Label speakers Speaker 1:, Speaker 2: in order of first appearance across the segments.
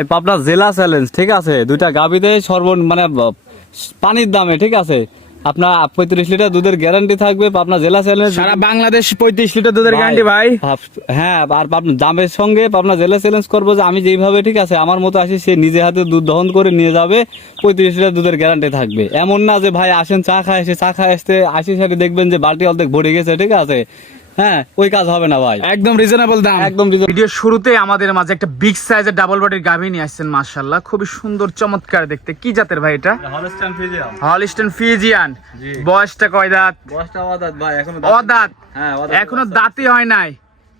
Speaker 1: এই পাবনা জেলা চ্যালেঞ্জ ঠিক আছে? দুইটা গাবিতে সর্ব মানে পানির দামে ঠিক আছে? আপনার পঁয়ত্রিশ লিটার দুধের গ্যারান্টি থাকবে পাবনা জেলা চ্যালেঞ্জ
Speaker 2: সারা বাংলাদেশ পঁয়ত্রিশ লিটার দুধের গ্যারান্টি ভাই।
Speaker 1: হ্যাঁ আর আপনার দামের সঙ্গে পাবনা জেলা চ্যালেঞ্জ করব যে আমি যেইভাবে ঠিক আছে আমার মতো আসি সে নিজে হাতে দুধ দহন করে নিয়ে যাবে পঁয়ত্রিশ লিটার দুধের গ্যারান্টি থাকবে। এমন না যে ভাই আসেন চা খায় এসে চা খায় আসতে আসি সাথে দেখবেন যে বালতি অর্ধেক ভরে গেছে ঠিক আছে? হ্যাঁ ওই কাজ হবে না ভাই।
Speaker 2: একদম রিজনেবল দাম।
Speaker 1: একদম।
Speaker 2: ভিডিও শুরুতে আমাদের মাঝে একটা বিগ সাইজের ডাবল বডির গাভী নিয়ে আসছেন মাশাআল্লাহ। খুবই সুন্দর চমৎকার দেখতে। কি জাতের ভাই এটা? হলিস্টন ফিজিয়ান
Speaker 1: জি।
Speaker 2: বয়সটা কয় দাঁত?
Speaker 1: বয়সটা অদাত ভাই এখনও
Speaker 2: অদাঁত?
Speaker 1: হ্যাঁ
Speaker 2: এখনও দাঁতই হয় নাই।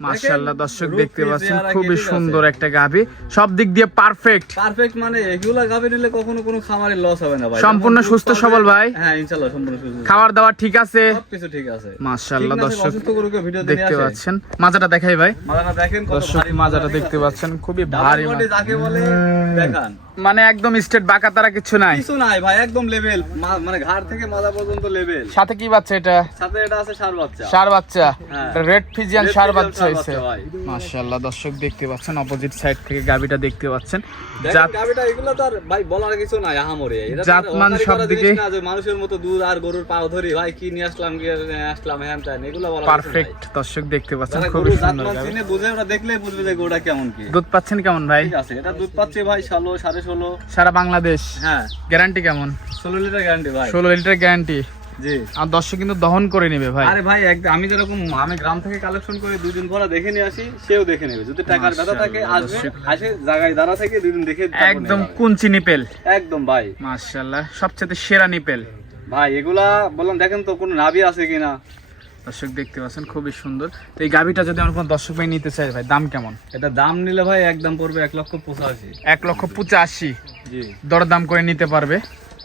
Speaker 2: মাশাআল্লাহ দর্শক দেখতে পাচ্ছেন খুবই। সুন্দর একটা গাভী। সব দিক দিয়ে পারফেক্ট
Speaker 1: পারফেক্ট মানে এগুলা গাভি নিলে কখনো কোনো খামারে লস হবে না ভাই।
Speaker 2: সম্পূর্ণ সুস্থ সবল ভাই?
Speaker 1: হ্যাঁ ইনশাআল্লাহ সম্পূর্ণ সুস্থ।
Speaker 2: খাবার দাবার ঠিক আছে।
Speaker 1: সবকিছু ঠিক আছে।
Speaker 2: মাশাআল্লাহ দর্শক দেখতে পাচ্ছেন। মাজাটা দেখাই ভাই।
Speaker 1: মাদাটা দেখেন কত ভারী
Speaker 2: মাজাটা দেখতে পাচ্ছেন। খুবই ভারী
Speaker 1: যাকে বলে দেখান।
Speaker 2: মানে একদম স্টেট বাঁকা তারা কিছু নাই।
Speaker 1: কিছু নাই ভাই একদম লেভেল মানে ঘাড় থেকে মাথা পর্যন্ত লেভেল
Speaker 2: সাথে কি বাচ্চা এটা?
Speaker 1: সাথে এটা আছে সার বাচ্চা।
Speaker 2: সার বাচ্চা?
Speaker 1: হ্যাঁ।
Speaker 2: রেড ফিজিয়ান সার বাচ্চা
Speaker 1: ভাই।
Speaker 2: মাশাআল্লাহ দর্শক দেখতে পাচ্ছেন অপোজিট সাইড থেকে গাবিটা দেখতে পাচ্ছেন।
Speaker 1: গাভিটা এগুলো তো আর ভাই বলার কিছু নাই আহামরি। এটা
Speaker 2: জাতমান সব দিকে-
Speaker 1: না মানুষের মতো দুধ আর গরুর পাও ধরি। ভাই কি নিয়ে আসলাম কি আসলাম হ্যান ত্যান এগুলো বলা
Speaker 2: পারফেক্ট দর্শক দেখতে পাচ্ছেন
Speaker 1: গরুর
Speaker 2: সুন্দর।
Speaker 1: চিনে বুঝে ওরা দেখলেই বুঝবে যে গরুটা কেমন কি।
Speaker 2: দুধ পাচ্ছেন কেমন ভাই?
Speaker 1: ঠিক আছে এটা দুধ পাচ্ছে ভাই ষোলো সাড়ে ষোলো
Speaker 2: সারা বাংলাদেশ।
Speaker 1: হ্যাঁ।
Speaker 2: গ্যারান্টি কেমন?
Speaker 1: ষোলো লিটার গ্যারান্টি ভাই।
Speaker 2: ষোলো লিটার গ্যারান্টি।
Speaker 1: জি।
Speaker 2: আর দর্শক কিন্তু দহন করে নেবে ভাই।
Speaker 1: আরে ভাই আমি যেরকম আমি গ্রাম থেকে কালেকশন করে দুই দিন পরে দেখে নিয়ে আসি সেও দেখে নেবে। যদি টাকার ব্যথা থাকে আসবে আসে জায়গায় দাঁড়া থেকে দুই দিন দেখে
Speaker 2: একদম কুঞ্চি নিপেল।
Speaker 1: একদম ভাই।
Speaker 2: মাশাআল্লাহ সবচেয়ে সেরা নিপেল।
Speaker 1: ভাই এগুলা বললাম দেখেন তো কোনো নাভি আছে কিনা?
Speaker 2: দর্শক দেখতে পাচ্ছেন খুবই সুন্দর। তো এই গাভিটা যদি আমার কোনো দর্শক ভাই নিতে চাই ভাই দাম কেমন?
Speaker 1: এটা দাম নিলে ভাই একদম পড়বে এক লক্ষ পঁচাশি।
Speaker 2: এক লক্ষ পঁচাশি।
Speaker 1: জি।
Speaker 2: দরদাম করে নিতে পারবে।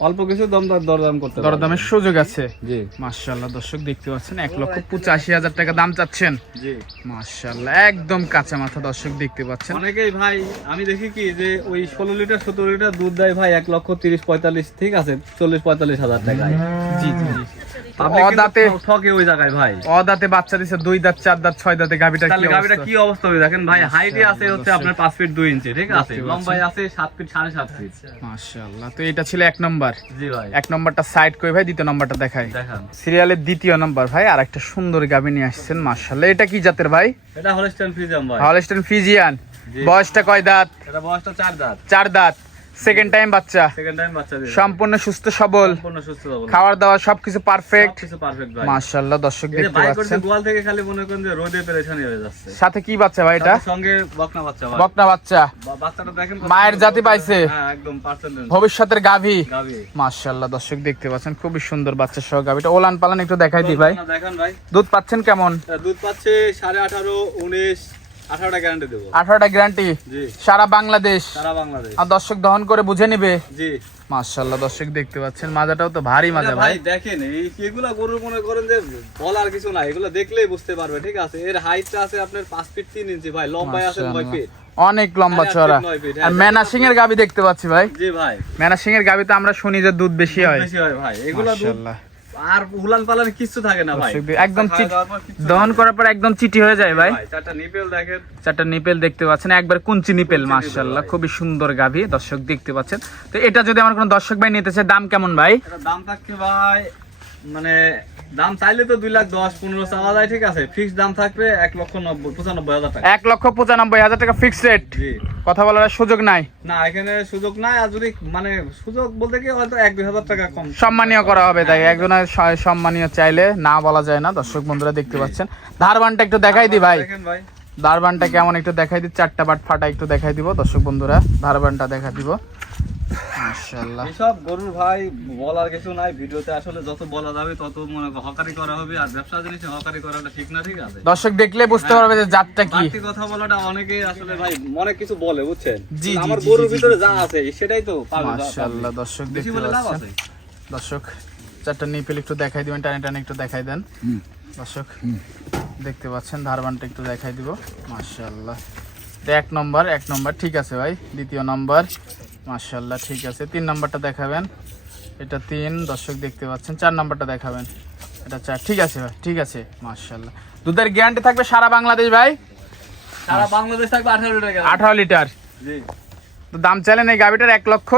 Speaker 1: অল্প কিছু দম দর দরদাম করতে।
Speaker 2: দরদামের সুযোগ আছে।
Speaker 1: জি।
Speaker 2: মাশাআল্লাহ দর্শক দেখতে পাচ্ছেন এক লক্ষ পঁচাশি হাজার টাকা দাম চাচ্ছেন।
Speaker 1: জি।
Speaker 2: মাশাআল্লাহ একদম কাঁচা মাথা দর্শক দেখতে পাচ্ছেন।
Speaker 1: অনেকেই ভাই আমি দেখি কি যে ওই ষোলো লিটার সতেরো লিটার দুধ দেয় ভাই এক লক্ষ তিরিশ পঁয়তাল্লিশ ঠিক আছে? চল্লিশ পঁয়তাল্লিশ হাজার টাকা
Speaker 2: জি জি জি। অদাঁতে
Speaker 1: ঠকে ওই জায়গায় ভাই।
Speaker 2: অদাঁতে বাচ্চা দিছে দুই দাঁত চার দাঁত ছয় দাঁতে গাভিটা কি
Speaker 1: গাভিটা কি অবস্থা হবে দেখেন ভাই? হাইটে আছে হচ্ছে আপনার পাঁচ ফিট দুই ইঞ্চি ঠিক আছে?
Speaker 2: দেখতে
Speaker 1: আছে সাত ফিট সাড়ে সাত ফিট
Speaker 2: মাশাআল্লাহ তো এটা ছিল এক নম্বর।
Speaker 1: জি ভাই।
Speaker 2: এক নম্বরটা সাইড করে ভাই? দ্বিতীয় নম্বরটা দেখাই।
Speaker 1: দেখান।
Speaker 2: সিরিয়ালের দ্বিতীয় নম্বর ভাই আর একটা সুন্দর গাভী নিয়ে আসছেন মাশাআল্লাহ। এটা কি জাতের ভাই?
Speaker 1: এটা হলস্টাইন ভাই।
Speaker 2: ফিজিয়ান। বয়সটা কয় দাঁত?
Speaker 1: এটা বয়সটা চার দাঁত।
Speaker 2: চার দাঁত। সেকেন্ড টাইম বাচ্চা।
Speaker 1: সেকেন্ড টাইম বাচ্চা
Speaker 2: সম্পূর্ণ সুস্থ সবল।
Speaker 1: সম্পূর্ণ সুস্থ হবে
Speaker 2: খাবার দাবার সবকিছু পারফেক্ট
Speaker 1: কিছু পারফেক্ট ভাই।
Speaker 2: মাশাআল্লাহ দর্শক দেখতে পাচ্ছেন।
Speaker 1: গোয়াল থেকে খালি মনে করেন যে রোদে পেরেছানি হয়ে যাচ্ছে।
Speaker 2: সাথে কি বাচ্চা ভাই এটা?
Speaker 1: সঙ্গে বকনা বাচ্চা ভাই।
Speaker 2: বকনা বাচ্চা।
Speaker 1: বাচ্চাটা দেখেন
Speaker 2: মায়ের জাতি পাইছে।
Speaker 1: হ্যাঁ একদম পার্সেন্টেজ
Speaker 2: ভবিষ্যতের গাভী।
Speaker 1: গাবি
Speaker 2: মাশাআল্লাহ দর্শক দেখতে পাচ্ছেন খুবই সুন্দর বাচ্চা সহ গাভীটা। ওলান পালান একটু দেখাই দিই ভাই।
Speaker 1: দেখেন ভাই।
Speaker 2: দুধ পাচ্ছেন কেমন?
Speaker 1: দুধ পাচ্ছে সাড়ে আঠারো উনিশ আঠারোটা গ্যারান্টি দেবো।
Speaker 2: আঠারোটা গ্যারান্টি
Speaker 1: জি।
Speaker 2: সারা বাংলাদেশ? আর দর্শক দহন করে বুঝে নিবে?
Speaker 1: জি।
Speaker 2: দর্শক দেখতে পাচ্ছেন মাজাটাও তো ভারী মাজা ভাই।
Speaker 1: ভাই দেখেন এগুলা গরু মনে করেন যে বলার কিছু না এগুলো দেখলেই বুঝতে পারবে ঠিক আছে? এর হাইটটা আছে আপনার পাঁচ ফিট তিন ইঞ্চি ভাই লম্বায় আছে নয় ফিট
Speaker 2: অনেক লম্বা
Speaker 1: আট
Speaker 2: চড়া আর
Speaker 1: হ্যাঁ।
Speaker 2: মেনা সিং এর গাবি দেখতে পাচ্ছি ভাই।
Speaker 1: জি ভাই।
Speaker 2: মেনা সিং এর গাবিতে আমরা শুনি যে দুধ বেশি হয়।
Speaker 1: বেশি হয় ভাই। এগুলো দুধ
Speaker 2: মাশাআল্লাহ।
Speaker 1: আর উলান পালান কিছু থাকে না ভাই।
Speaker 2: একদম দহন করার পর একদম চিটি হয়ে যায় ভাই।
Speaker 1: ভাই চারটা নিপেল দেখেন।
Speaker 2: চারটা নিপেল দেখতে পাচ্ছেন একবার কুঞ্চি নিপেল মাশাআল্লাহ খুবই সুন্দর গাভী দর্শক দেখতে পাচ্ছেন। তো এটা যদি আমার কোনো দর্শক ভাই নিতে চায় দাম কেমন ভাই?
Speaker 1: দাম থাকছে ভাই মানে দাম চাইলে তো দুই লাখ দশ পনেরো চাওয়া যায় ঠিক আছে। ফিক্স দাম থাকবে এক লক্ষ নব্বই পঁচানব্বই হাজার টাকা।
Speaker 2: এক লক্ষ পঁচানব্বই হাজার টাকা ফিক্সড রেট কথা বলার সুযোগ নাই।
Speaker 1: না এখানে সুযোগ নাই আর যদি মানে সুযোগ বলতে কি হয়তো এক দুই হাজার টাকা কম।
Speaker 2: সম্মানীয় করা হবে তাই একজনের স- সম্মানীয় চাইলে না বলা যায় না দর্শক বন্ধুরা দেখতে পাচ্ছেন। ধারবানটা একটু দেখাই দি ভাই। ধারবানটা কেমন একটু দেখাই দি চারটা বাট ফাটা একটু দেখাই দিব দর্শক বন্ধুরা। ধারবানটা দেখা দিব। মাশাআল্লাহ।
Speaker 1: এসব গরুর ভাই বলার কিছু নাই। ভিডিওতে আসলে যত বলা যাবে তত মনে হকারি করা হবে। আর ব্যবসা জিনিসে হকারি করাটা ঠিক না ঠিক আছে?
Speaker 2: দর্শক দেখলে বুঝতে পারবে যে জাতটা কি।
Speaker 1: কথা বলাটা অনেকে আসলে ভাই অনেক কিছু বলে বুঝছেন? আমার গরুর ভিতরে যা আছে সেটাই তো পাবে
Speaker 2: মাশাআল্লাহ দর্শক দেখতে পাচ্ছেন। দর্শক চারটা নিপেল একটু দেখাই দিবেন টানে টানে একটু দেখাই দেন। দর্শক দেখতে পাচ্ছেন ধারবানটা একটু দেখাই দিব। মাশাআল্লাহ। এক নম্বর এক নম্বর ঠিক আছে ভাই দ্বিতীয় নম্বর। মাশাআল্লাহ ঠিক আছে। তিন নম্বরটা দেখাবেন। এটা তিন দর্শক দেখতে পাচ্ছেন। চার নম্বরটা দেখাবেন। এটা চার ঠিক আছে ভাই ঠিক আছে মাশাআল্লাহ। দুধের গ্যারান্টি থাকবে সারা বাংলাদেশ ভাই?
Speaker 1: সারা বাংলাদেশ থাকবে আঠারো টাকা
Speaker 2: আঠারো লিটার?
Speaker 1: জি।
Speaker 2: তো দাম চাইলেন এই গাভিটার এক লক্ষ?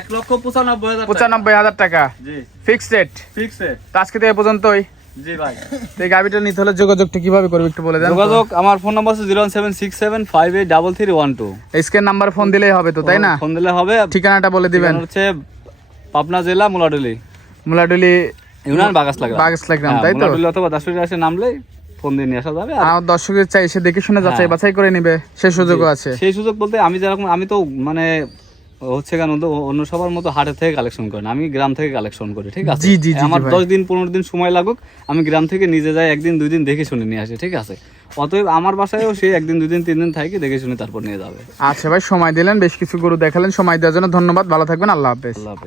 Speaker 1: এক লক্ষ পঁচানব্বই হাজার
Speaker 2: পঁচানব্বই হাজার টাকা।
Speaker 1: জি।
Speaker 2: ফিক্সড রেট
Speaker 1: ফিক্সড
Speaker 2: তো আজকে থেকে পর্যন্তই।
Speaker 1: জি ভাই।
Speaker 2: তো এই গাভিটা নিতে হলে যোগাযোগটা কীভাবে করবে একটু বলে দেন
Speaker 1: যোগাযোগ আমার ফোন নাম্বার হচ্ছে zero seven six seven five eight double three one two.
Speaker 2: Scan number phone দিলেই হবে তো তাই না?
Speaker 1: ফোন দিলে হবে।
Speaker 2: ঠিকানাটা বলে দিবেন।
Speaker 1: হচ্ছে পাবনা জেলা মুলাডুলি।
Speaker 2: মুলাডুলি
Speaker 1: বাগাসলা গ্রাম হ্যাঁ,
Speaker 2: তাই তো?
Speaker 1: মুলাডুলি অথবা দাসুরি আসে নামলে ফোন দিয়ে নিয়ে আসা যাবে।
Speaker 2: আমার দর্শকদের চাই এসে দেখে শুনে যাচাই
Speaker 1: হ্যাঁ।
Speaker 2: বাছাই করে নিবে সে সুযোগও আছে।
Speaker 1: সেই সুযোগ বলতে আমি যেরকম আমি তো মানে হচ্ছে কেন অন্য সবার মতো হাটে থেকে কালেকশন করেন। আমি গ্রাম থেকে কালেকশন করি ঠিক আছে? আমার দশ দিন পনেরো দিন সময় লাগুক আমি গ্রাম থেকে নিজে যাই একদিন দুই দিন দেখে শুনে নিয়ে আসি ঠিক আছে? অতএব আমার বাসায়ও সে একদিন দুই দিন তিন দিন থাকে দেখে শুনে তারপর নিয়ে যাবে।
Speaker 2: আচ্ছা ভাই সময় দিলেন বেশ কিছু গরু দেখালেন সময় দেওয়ার জন্য ধন্যবাদ ভালো থাকবেন আল্লাহ হাফেজ।
Speaker 1: আল্লাহ হাফেজ।